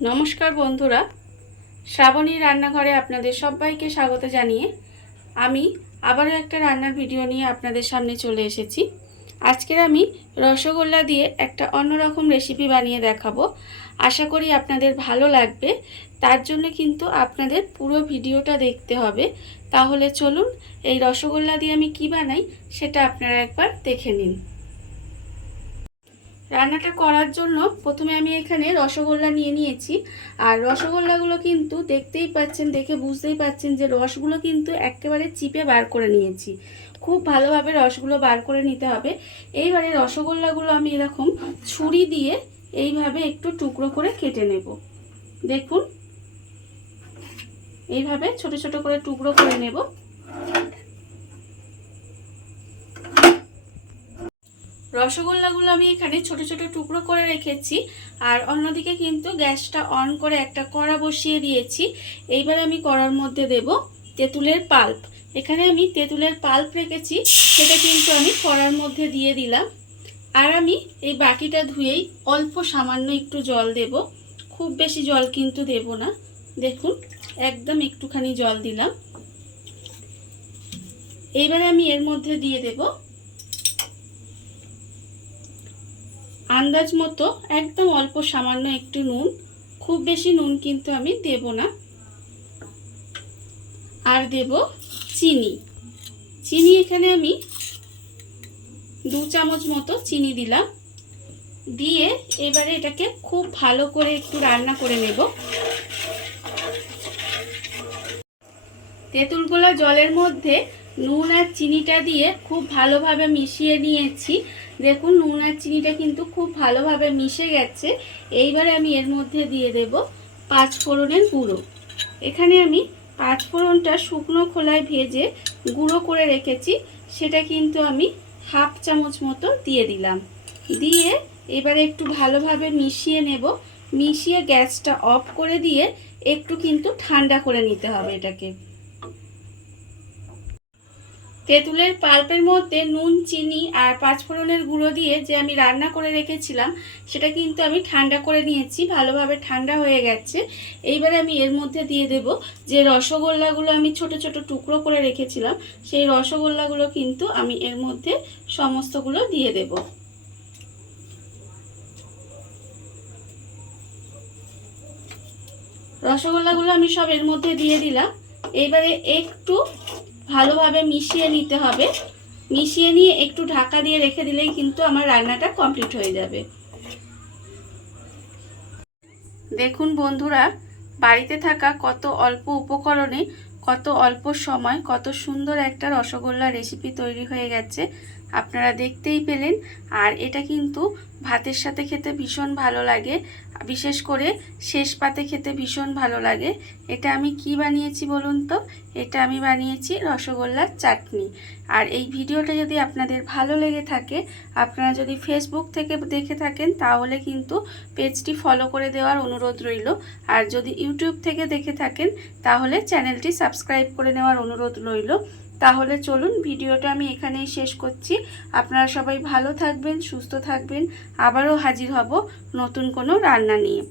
নমস্কার বন্ধুরা, শ্রাবণীর রান্নাঘরে আপনাদের সবাইকে স্বাগত জানিয়ে আমি আবারও একটা রান্নার ভিডিও নিয়ে আপনাদের সামনে চলে এসেছি। আজকের আমি রসগোল্লা দিয়ে একটা অন্যরকম রেসিপি বানিয়ে দেখাবো। আশা করি আপনাদের ভালো লাগবে। তার জন্য কিন্তু আপনাদের পুরো ভিডিওটা দেখতে হবে। তাহলে চলুন এই রসগোল্লা দিয়ে আমি কি বানাই সেটা আপনারা একবার দেখে নিন। রান্নাটা করার জন্য প্রথমে আমি এখানে রসগোল্লা নিয়ে নিয়েছি। আর রসগোল্লাগুলো কিন্তু দেখতেই পাচ্ছেন, দেখে বুঝতেই পাচ্ছেন যে রসগুলো কিন্তু একেবারে চিপে বার করে নিয়েছি। খুব ভালোভাবে রসগুলো বার করে নিতে হবে। এইবারে রসগোল্লাগুলো আমি এরকম ছুরি দিয়ে এইভাবে একটু টুকরো করে কেটে নেব। দেখুন, এইভাবে ছোট ছোট করে টুকরো করে নেব। রসগোল্লাগুলো আমি এখানে ছোট ছোট টুকরো করে রেখেছি। আর অন্যদিকে কিন্তু গ্যাসটা অন করে একটা কড়া বসিয়ে দিয়েছি। এইবার আমি কড়ার মধ্যে দেব তেঁতুলের পাল্প। এখানে আমি তেঁতুলের পাল্প রেখেছি, সেটা কিন্তু আমি কড়ার মধ্যে দিয়ে দিলাম। আর আমি এই বাটিটা ধুয়েই অল্প সামান্য একটু জল দেব। খুব বেশি জল কিন্তু দেব না। দেখুন, একদম একটুখানি জল দিলাম। এইবারে আমি এর মধ্যে দিয়ে দেব আন্দাজ মতো একদম অল্প সামান্য একটু নুন। খুব বেশি নুন কিন্তু আমি দেব না। আর দেব চিনি। চিনি এখানে আমি 2 চামচ মতো চিনি দিলাম। দিয়ে এবারে এটাকে খুব ভালো করে একটু রান্না করে নেব। তেঁতুলগুলা জলের মধ্যে নুন আর চিনিটা দিয়ে খুব ভালোভাবে মিশিয়ে নিয়েছি। দেখুন, নুন আর চিনিটা কিন্তু খুব ভালোভাবে মিশে গেছে। এইবারে আমি এর মধ্যে দিয়ে দেব 5 ফোড়নের গুঁড়ো। এখানে আমি 5 ফোড়নটা শুকনো খোলায় ভেজে গুঁড়ো করে রেখেছি, সেটা কিন্তু আমি 1/2 চামচ মতো দিয়ে দিলাম। দিয়ে এবারে একটু ভালোভাবে মিশিয়ে নেব। মিশিয়ে গ্যাসটা অফ করে দিয়ে একটু কিন্তু ঠান্ডা করে নিতে হবে এটাকে। তেঁতুলের পাল্পের মধ্যে নুন, চিনি আর 5 ফোড়নের গুঁড়ো দিয়ে যে আমি রান্না করে রেখেছিলাম, সেটা কিন্তু আমি ঠান্ডা করে নিয়েছি। ভালোভাবে ঠান্ডা হয়ে গেছে। এইবারে আমি এর মধ্যে দিয়ে দেব যে রসগোল্লাগুলো আমি ছোট ছোট টুকরো করে রেখেছিলাম, সেই রসগোল্লাগুলো কিন্তু আমি এর মধ্যে সমস্তগুলো দিয়ে দেব। রসগোল্লাগুলো আমি সব এর মধ্যে দিয়ে দিলাম। এইবারে একটু ভালোভাবে মিশিয়ে নিতে হবে। মিশিয়ে নিয়ে একটু ঢাকা দিয়ে রেখে দিলেই কিন্তু আমার রান্নাটা কমপ্লিট হয়ে যাবে। দেখুন বন্ধুরা, বাড়িতে থাকা কত অল্প উপকরণে কত অল্প সময় কত সুন্দর একটা রসগোল্লা রেসিপি তৈরি হয়ে গেছে। আপনারা দেখতেই পেলেন। আর এটা কিন্তু ভাতের সাথে খেতে ভীষণ ভালো লাগে, বিশেষ করে শেষ পাতে খেতে ভীষণ ভালো লাগে। এটা আমি কি বানিয়েছি বলুন তো? এটা আমি বানিয়েছি রসগোল্লার চাটনি। আর এই ভিডিওটা যদি আপনাদের ভালো লেগে থাকে, আপনারা যদি ফেসবুক থেকে দেখে থাকেন, তাহলে কিন্তু পেজটি ফলো করে দেওয়ার অনুরোধ রইল। আর যদি ইউটিউব থেকে দেখে থাকেন, তাহলে চ্যানেলটি সাবস্ক্রাইব করে নেওয়ার অনুরোধ রইল। তাহলে চলুন ভিডিওটা আমি এখানেই শেষ করছি। আপনারা সবাই ভালো থাকবেন, সুস্থ থাকবেন। আবারও হাজির হব নতুন কোনো রান্না নিয়ে।